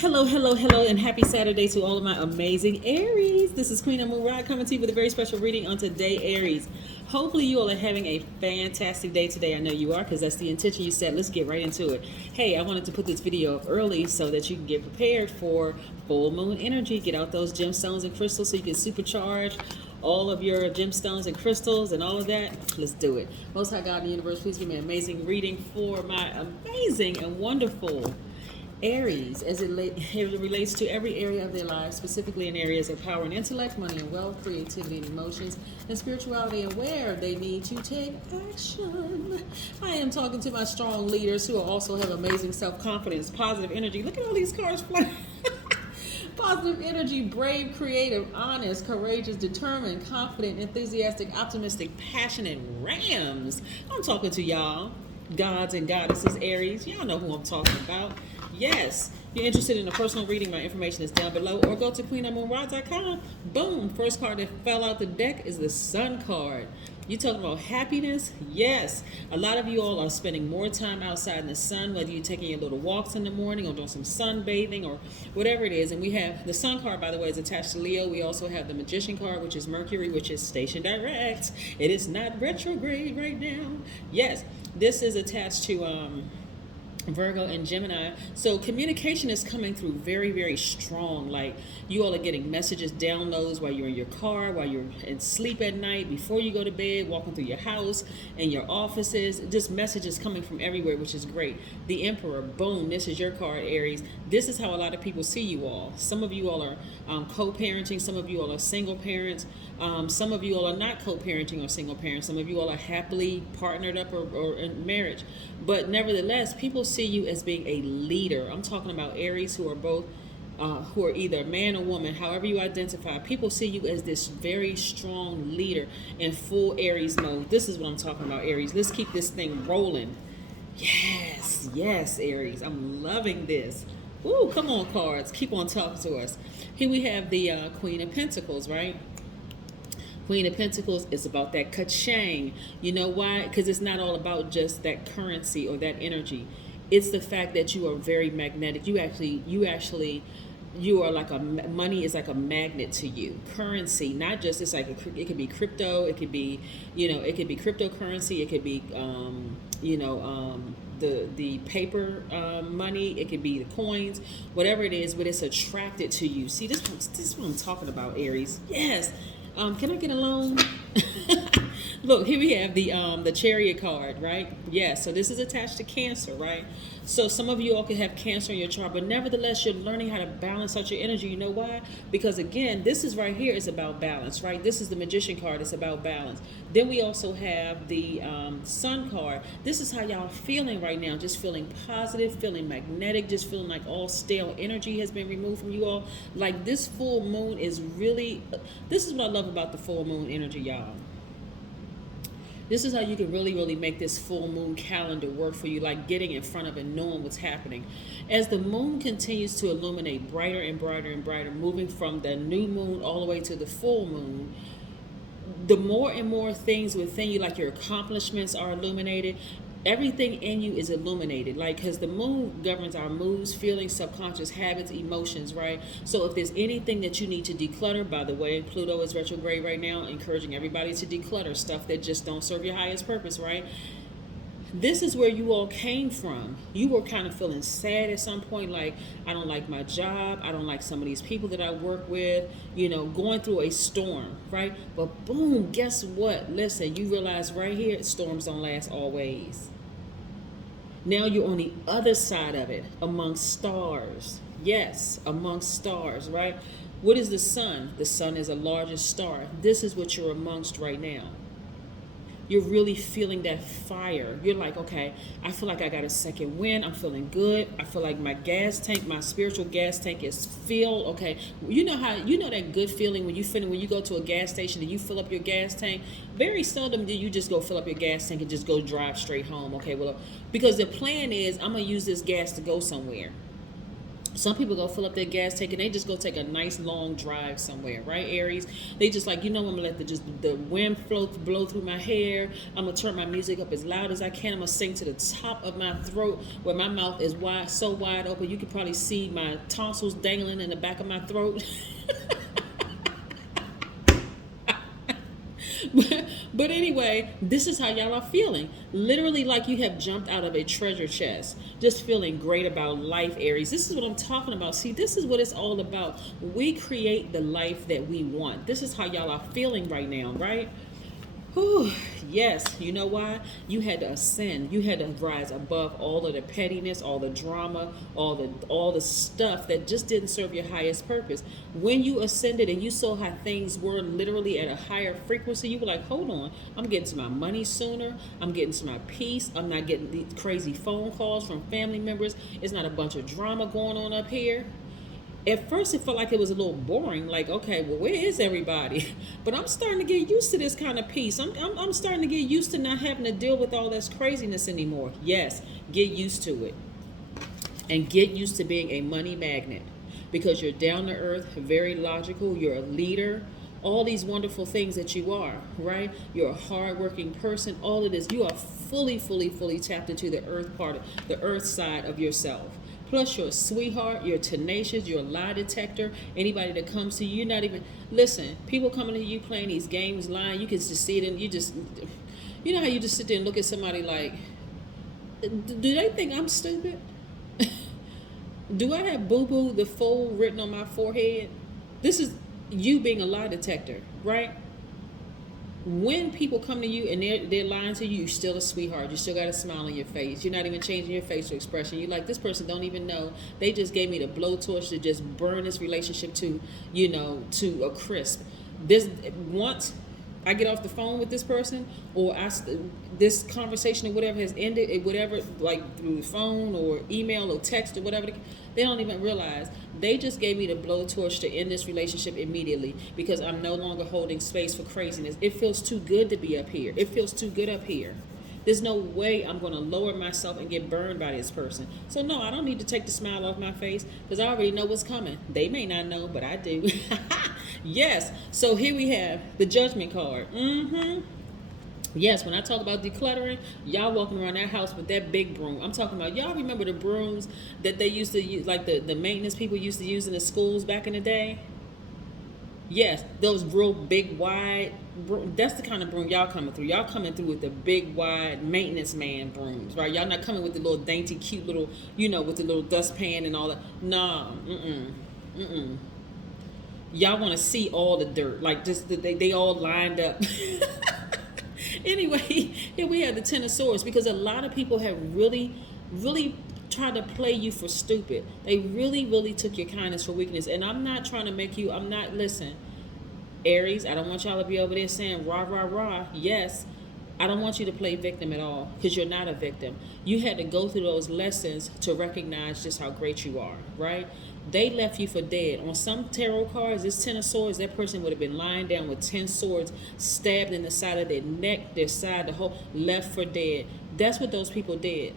Hello, hello, hello, and happy Saturday to all of my amazing Aries. This is Queen Amun Ra coming to you with a very special reading on today, Aries. Hopefully you all are having a fantastic day today. I know you are, because that's the intention you set. Let's get right into it. Hey, I wanted to put this video up early so that you can get prepared for full moon energy. Get out those gemstones and crystals so you can supercharge all of your gemstones and crystals and all of that. Let's do it. Most High God in the universe, please give me an amazing reading for my amazing and wonderful Aries, as it relates to every area of their lives, specifically in areas of power and intellect, money and wealth, creativity and emotions, and spirituality, and where they need to take action. I am talking to my strong leaders who also have amazing self-confidence, positive energy. Look at all these cards flying. Positive energy, brave, creative, honest, courageous, determined, confident, enthusiastic, optimistic, passionate Rams. I'm talking to y'all, gods and goddesses, Aries. Y'all know who I'm talking about. Yes, you're interested in a personal reading, my information is down below, or go to queenamunra.com. Boom, first card that fell out the deck is the Sun card. You talking about happiness? Yes. A lot of you all are spending more time outside in the sun, whether you're taking your little walks in the morning or doing some sunbathing or whatever it is. And we have the Sun card, by the way, is attached to Leo. We also have the Magician card, which is Mercury, which is station direct. It is not retrograde right now. Yes, this is attached to Virgo and Gemini. So communication is coming through very, very strong. Like, you all are getting messages, downloads while you're in your car, while you're in sleep at night, before you go to bed, walking through your house and your offices. Just messages coming from everywhere, which is great. The Emperor, boom, this is your card, Aries. This is how a lot of people see you all. Some of you all are co-parenting. Some of you all are single parents. Some of you all are not co-parenting or single parents. Some of you all are happily partnered up or in marriage. But nevertheless, people see you as being a leader. I'm talking about Aries who are both, who are either man or woman, however you identify. People see you as this very strong leader in full Aries mode. This is what I'm talking about, Aries. Let's keep this thing rolling. Yes, yes, Aries. I'm loving this. Ooh, come on, cards. Keep on talking to us. Here we have the Queen of Pentacles, right? Queen of Pentacles is about that ka-chang. You know why? Because it's not all about just that currency or that energy. It's the fact that you are very magnetic. You are like money is like a magnet to you. Currency, not just, it's like it could be crypto. It could be, it could be cryptocurrency. It could be, the paper money. It could be the coins, whatever it is, but it's attracted to you. See, this is what I'm talking about, Aries. Yes. Can I get a loan? Look, here we have the Chariot card, right? Yeah, so this is attached to Cancer, right? So some of you all could have Cancer in your chart, but nevertheless, you're learning how to balance out your energy. You know why? Because again, this is right here is about balance, right? This is the Magician card. It's about balance. Then we also have the Sun card. This is how y'all feeling right now. Just feeling positive, feeling magnetic, just feeling like all stale energy has been removed from you all. Like, this full moon is really, this is what I love about the full moon energy, y'all. This is how you can really, really make this full moon calendar work for you, like getting in front of it, knowing what's happening. As the moon continues to illuminate brighter and brighter and brighter, moving from the new moon all the way to the full moon, the more and more things within you, like your accomplishments, are illuminated. Everything in you is illuminated, like, because the moon governs our moods, feelings, subconscious habits, emotions, right? So if there's anything that you need to declutter, by the way, Pluto is retrograde right now, encouraging everybody to declutter stuff that just don't serve your highest purpose, right? This is where you all came from. You were kind of feeling sad at some point, like, I don't like my job, I don't like some of these people that I work with, going through a storm, right? But boom, guess what? Listen, you realize right here, storms don't last always. Now you're on the other side of it, amongst stars. Yes, amongst stars, right? What is the sun? The sun is the largest star. This is what you're amongst right now. You're really feeling that fire. You're like, okay, I feel like I got a second wind. I'm feeling good. I feel like my gas tank, my spiritual gas tank is filled. Okay, you know that good feeling when you go to a gas station and you fill up your gas tank. Very seldom do you just go fill up your gas tank and just go drive straight home. Okay, well, because the plan is I'm gonna use this gas to go somewhere. Some people go fill up their gas tank and they just go take a nice long drive somewhere, right, Aries? They just like, I'm gonna let the wind blow through my hair. I'm gonna turn my music up as loud as I can. I'm gonna sing to the top of my throat where my mouth is so wide open you can probably see my tonsils dangling in the back of my throat. But anyway, this is how y'all are feeling. Literally like you have jumped out of a treasure chest. Just feeling great about life, Aries. This is what I'm talking about. See, this is what it's all about. We create the life that we want. This is how y'all are feeling right now, right? Whew, yes, you know why? You had to ascend. You had to rise above all of the pettiness, all the drama, all the stuff that just didn't serve your highest purpose. When you ascended and you saw how things were literally at a higher frequency, you were like, hold on, I'm getting to my money sooner. I'm getting to my peace. I'm not getting these crazy phone calls from family members. It's not a bunch of drama going on up here. At first, it felt like it was a little boring. Like, okay, well, where is everybody? But I'm starting to get used to this kind of peace. I'm starting to get used to not having to deal with all this craziness anymore. Yes, get used to it. And get used to being a money magnet. Because you're down to earth, very logical. You're a leader. All these wonderful things that you are, right? You're a hardworking person. All of this. You are fully tapped into the earth side of yourself. Plus, you're a sweetheart, you're tenacious, you're a lie detector. Anybody that comes to you, you're not even... Listen, people coming to you playing these games, lying, you can just see it and you know how you just sit there and look at somebody like, do they think I'm stupid? Do I have boo-boo the fool written on my forehead? This is you being a lie detector, right? When people come to you and they're lying to you, you're still a sweetheart. You still got a smile on your face. You're not even changing your facial expression. You're like, this person don't even know. They just gave me the blowtorch to just burn this relationship to a crisp. Once I get off the phone with this person, or this conversation or whatever has ended, whatever, like through the phone or email or text or whatever, they don't even realize they just gave me the blowtorch to end this relationship immediately because I'm no longer holding space for craziness. It feels too good to be up here. It feels too good up here. There's no way I'm going to lower myself and get burned by this person. So no, I don't need to take the smile off my face because I already know what's coming. They may not know, but I do. Yes. So here we have the Judgment card. Yes, when I talk about decluttering, y'all walking around that house with that big broom. I'm talking about, y'all remember the brooms that they used to use, like the maintenance people used to use in the schools back in the day? Yes, those real big, wide broom. That's the kind of broom y'all coming through. Y'all coming through with the big, wide maintenance man brooms, right? Y'all not coming with the little dainty, cute little, with the little dustpan and all that. Nah, Y'all want to see all the dirt, like just they all lined up. Anyway, here we have the Ten of Swords, because a lot of people have really tried to play you for stupid. They really took your kindness for weakness. And I'm not trying to make you, listen, Aries, I don't want y'all to be over there saying rah, rah, rah. Yes, I don't want you to play victim at all, because you're not a victim. You had to go through those lessons to recognize just how great you are, right? They left you for dead. On some tarot cards, this Ten of Swords, that person would have been lying down with 10 swords stabbed in the side of their neck, their side, the whole, left for dead. That's what those people did.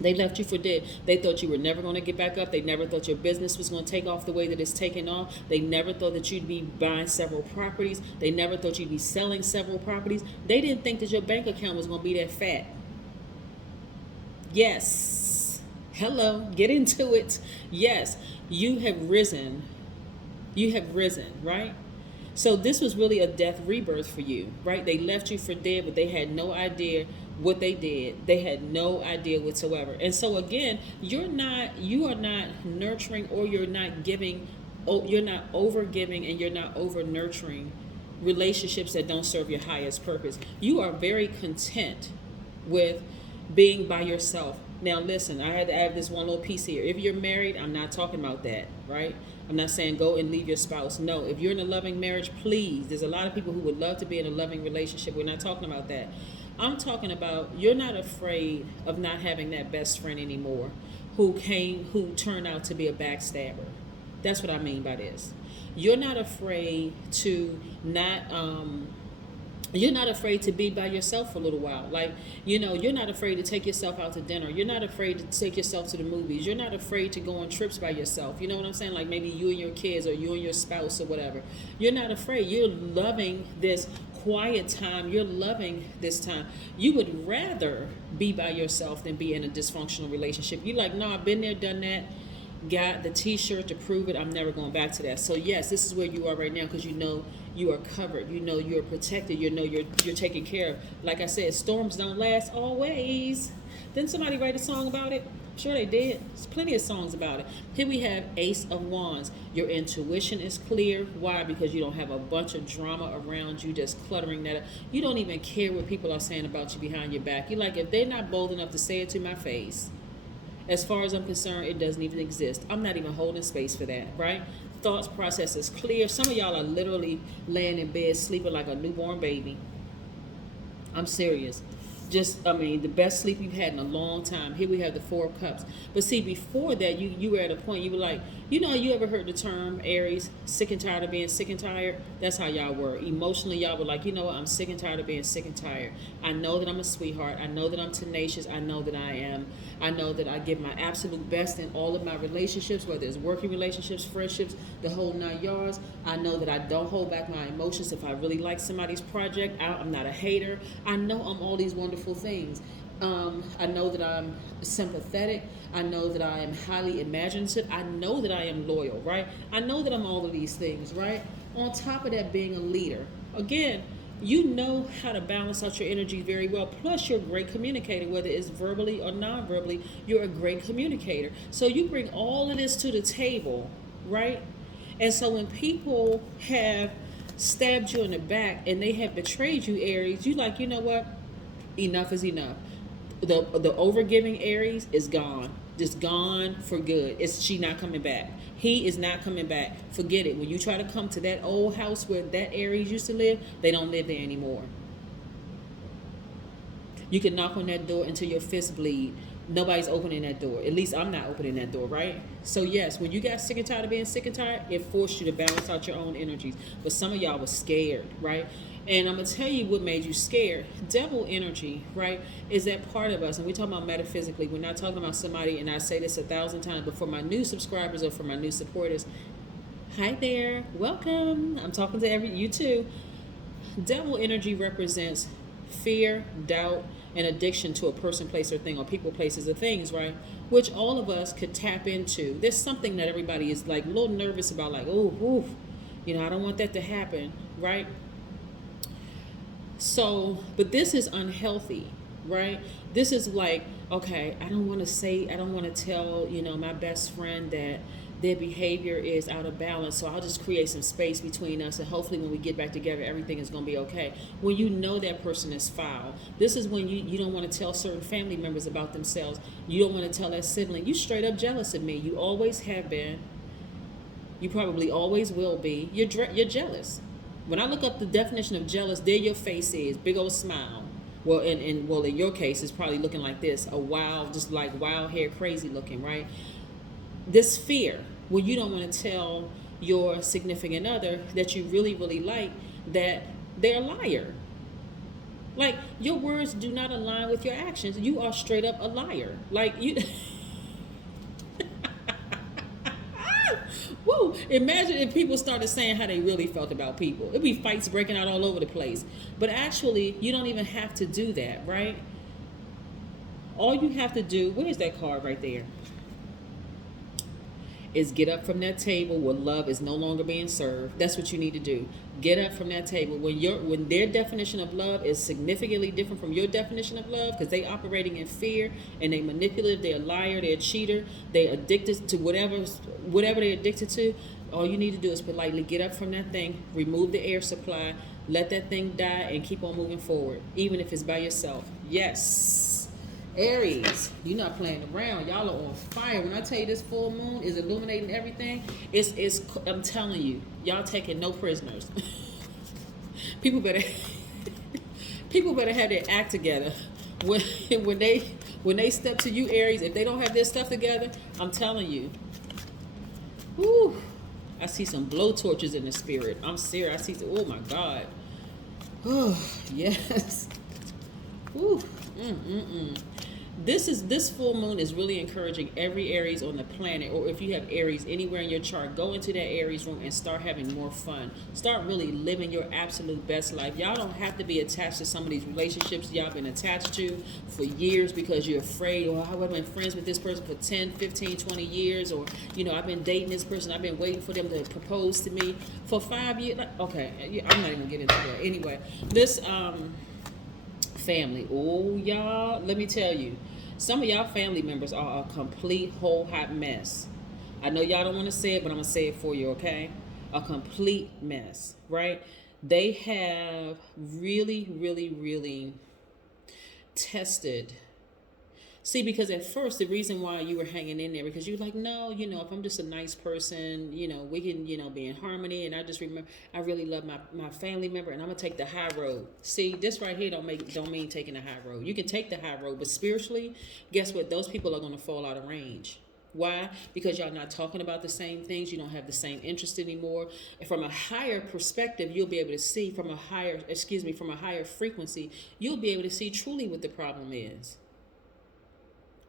They left you for dead. They thought you were never going to get back up. They never thought your business was going to take off the way that it's taken off. They never thought that you'd be buying several properties. They never thought you'd be selling several properties. They didn't think that your bank account was going to be that fat. Yes. Hello, get into it. Yes, you have risen. You have risen, right? So this was really a death rebirth for you, right? They left you for dead, but they had no idea what they did. They had no idea whatsoever. And so again, you are not nurturing, or you're not giving, you're not over giving, and you're not over nurturing relationships that don't serve your highest purpose. You are very content with being by yourself. Now listen, I had to add this one little piece here. If you're married, I'm not talking about that, right? I'm not saying go and leave your spouse. No, if you're in a loving marriage, please. There's a lot of people who would love to be in a loving relationship. We're not talking about that. I'm talking about you're not afraid of not having that best friend anymore who turned out to be a backstabber. That's what I mean by this. You're not afraid to not You're not afraid to be by yourself for a little while. Like, you're not afraid to take yourself out to dinner. You're not afraid to take yourself to the movies. You're not afraid to go on trips by yourself. You know what I'm saying? Like maybe you and your kids or you and your spouse or whatever. You're not afraid. You're loving this quiet time. You're loving this time. You would rather be by yourself than be in a dysfunctional relationship. You're like, no, I've been there, done that. Got the t-shirt to prove it. I'm never going back to that. So yes, this is where you are right now, because you know you are covered. You know you're protected. You know you're taken care of. Like I said, storms don't last always. Didn't somebody write a song about it? Sure they did. There's plenty of songs about it. Here we have Ace of Wands. Your intuition is clear. Why? Because you don't have a bunch of drama around you just cluttering that up. You don't even care what people are saying about you behind your back. You're like, if they're not bold enough to say it to my face, as far as I'm concerned, it doesn't even exist. I'm not even holding space for that, right? Thoughts process is clear. Some of y'all are literally laying in bed sleeping like a newborn baby. I'm serious. The best sleep you've had in a long time. Here we have the Four of Cups. But see, before that, you were at a point, you were like, you ever heard the term Aries, sick and tired of being sick and tired? That's how y'all were. Emotionally, y'all were like, you know what, I'm sick and tired of being sick and tired. I know that I'm a sweetheart. I know that I'm tenacious. I know that I know that I give my absolute best in all of my relationships, whether it's working relationships, friendships, the whole 9 yards. I know that I don't hold back my emotions. If I really like somebody's project, I'm not a hater. I know I'm all these wonderful things. I know that I'm sympathetic. I know that I am highly imaginative. I know that I am loyal, right? I know that I'm all of these things, right? On top of that, being a leader. Again, you know how to balance out your energy very well. Plus, you're a great communicator, whether it's verbally or non-verbally. You're a great communicator. So you bring all of this to the table, right? And so when people have stabbed you in the back and they have betrayed you, Aries, you like, you know what? Enough is enough. The overgiving Aries is gone. Just gone for good. She not coming back. He is not coming back. Forget it. When you try to come to that old house where that Aries used to live, they don't live there anymore. You can knock on that door until your fists bleed. Nobody's opening that door. At least I'm not opening that door, right? So yes, when you got sick and tired of being sick and tired, it forced you to balance out your own energies. But some of y'all was scared, right? And I'm going to tell you what made you scared. Devil energy, right, is that part of us. And we're talking about metaphysically. We're not talking about somebody, and I say this 1,000 times, but for my new subscribers or for my new supporters, hi there, welcome. I'm talking to you too. Devil energy represents fear, doubt, and addiction to a person, place, or thing, or people, places, or things, right? Which all of us could tap into. There's something that everybody is like a little nervous about, like, oh, I don't want that to happen, right? So, but this is unhealthy, right? This is like, okay, I don't want to tell, my best friend that their behavior is out of balance. So I'll just create some space between us, and hopefully when we get back together, everything is going to be okay. When you know that person is foul, this is when you don't want to tell certain family members about themselves. You don't want to tell that sibling, you straight up jealous of me. You always have been. You probably always will be. You're jealous. When I look up the definition of jealous, there your face is, big old smile. Well, in your case, it's probably looking like this, a wild, just like wild hair, crazy looking, right? This fear, when you don't want to tell your significant other that you really, really like, that they're a liar. Like, your words do not align with your actions. You are straight up a liar. Like, you... Woo! Imagine if people started saying how they really felt about people. It'd be fights breaking out all over the place. But actually, you don't even have to do that, right? All you have to do, where's that card right there? Is get up from that table where love is no longer being served. That's what you need to do. Get up from that table. When their definition of love is significantly different from your definition of love, because they operating in fear and they manipulative, they're a liar, they're a cheater, they're addicted to whatever they're addicted to. All you need to do is politely get up from that thing, remove the air supply, let that thing die, and keep on moving forward, even if it's by yourself. Yes. Aries, you're not playing around. Y'all are on fire. When I tell you this full moon is illuminating everything, I'm telling you, y'all taking no prisoners. People better have their act together. When they step to you, Aries, if they don't have their stuff together, I'm telling you. Whew, I see some blow torches in the spirit. I'm serious. Oh my God. Oh, yes. Ooh. This full moon is really encouraging every Aries on the planet, or if you have Aries anywhere in your chart, go into that Aries room and start having more fun. Start really living your absolute best life. Y'all don't have to be attached to some of these relationships y'all been attached to for years because you're afraid, or I've been friends with this person for 10, 15, 20 years, or I've been dating this person, I've been waiting for them to propose to me for 5 years. Okay, I'm not even gonna get into that. Anyway, this family, oh y'all, let me tell you, some of y'all family members are a complete whole hot mess. I know y'all don't want to say it, but I'm gonna say it for you, okay? A complete mess, right? They have really, really, really tested. See, because at first the reason why you were hanging in there, because you're like, no, if I'm just a nice person, we can, be in harmony. And I just remember, I really love my family member, and I'm gonna take the high road. See, this right here don't mean taking the high road. You can take the high road, but spiritually, guess what? Those people are gonna fall out of range. Why? Because y'all not talking about the same things. You don't have the same interest anymore. And from a higher perspective, you'll be able to see from a higher frequency, you'll be able to see truly what the problem is.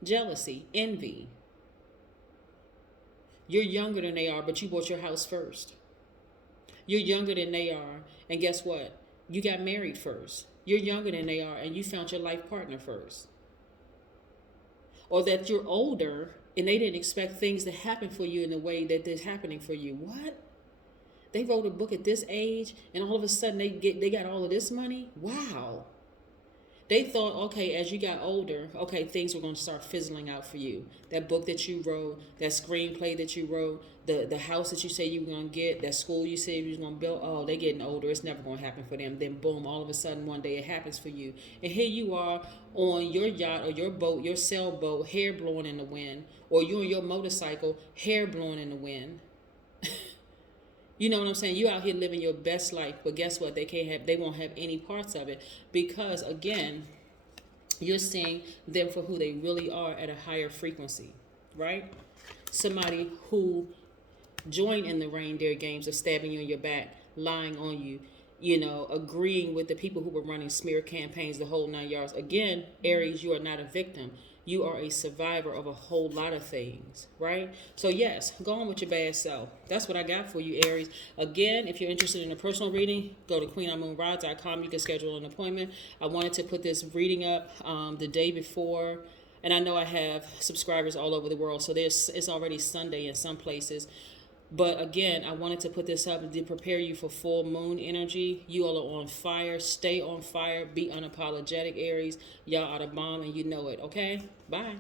Jealousy, envy. You're younger than they are, but you bought your house first. You're younger than they are, and guess what? You got married first. You're younger than they are, and you found your life partner first. Or that you're older, and they didn't expect things to happen for you in the way that they're happening for you. What? They wrote a book at this age, and all of a sudden they got all of this money? Wow. They thought, okay, as you got older, okay, things were going to start fizzling out for you. That book that you wrote, that screenplay that you wrote, the house that you said you were going to get, that school you said you were going to build, oh, they're getting older. It's never going to happen for them. Then, boom, all of a sudden, one day it happens for you. And here you are on your yacht or your boat, your sailboat, hair blowing in the wind, or you on your motorcycle, hair blowing in the wind. You know what I'm saying? You out here living your best life, but guess what? They won't have any parts of it because, again, you're seeing them for who they really are at a higher frequency, right? Somebody who joined in the reindeer games of stabbing you in your back, lying on you, agreeing with the people who were running smear campaigns, the whole 9 yards. Again, Aries, you are not a victim. You are a survivor of a whole lot of things, right? So yes, go on with your bad self. That's what I got for you, Aries. Again, if you're interested in a personal reading, go to queenamunra.com. You can schedule an appointment. I wanted to put this reading up the day before, and I know I have subscribers all over the world, so it's already Sunday in some places. But again, I wanted to put this up to prepare you for full moon energy. You all are on fire. Stay on fire. Be unapologetic, Aries. Y'all are the bomb, and you know it. Okay? Bye.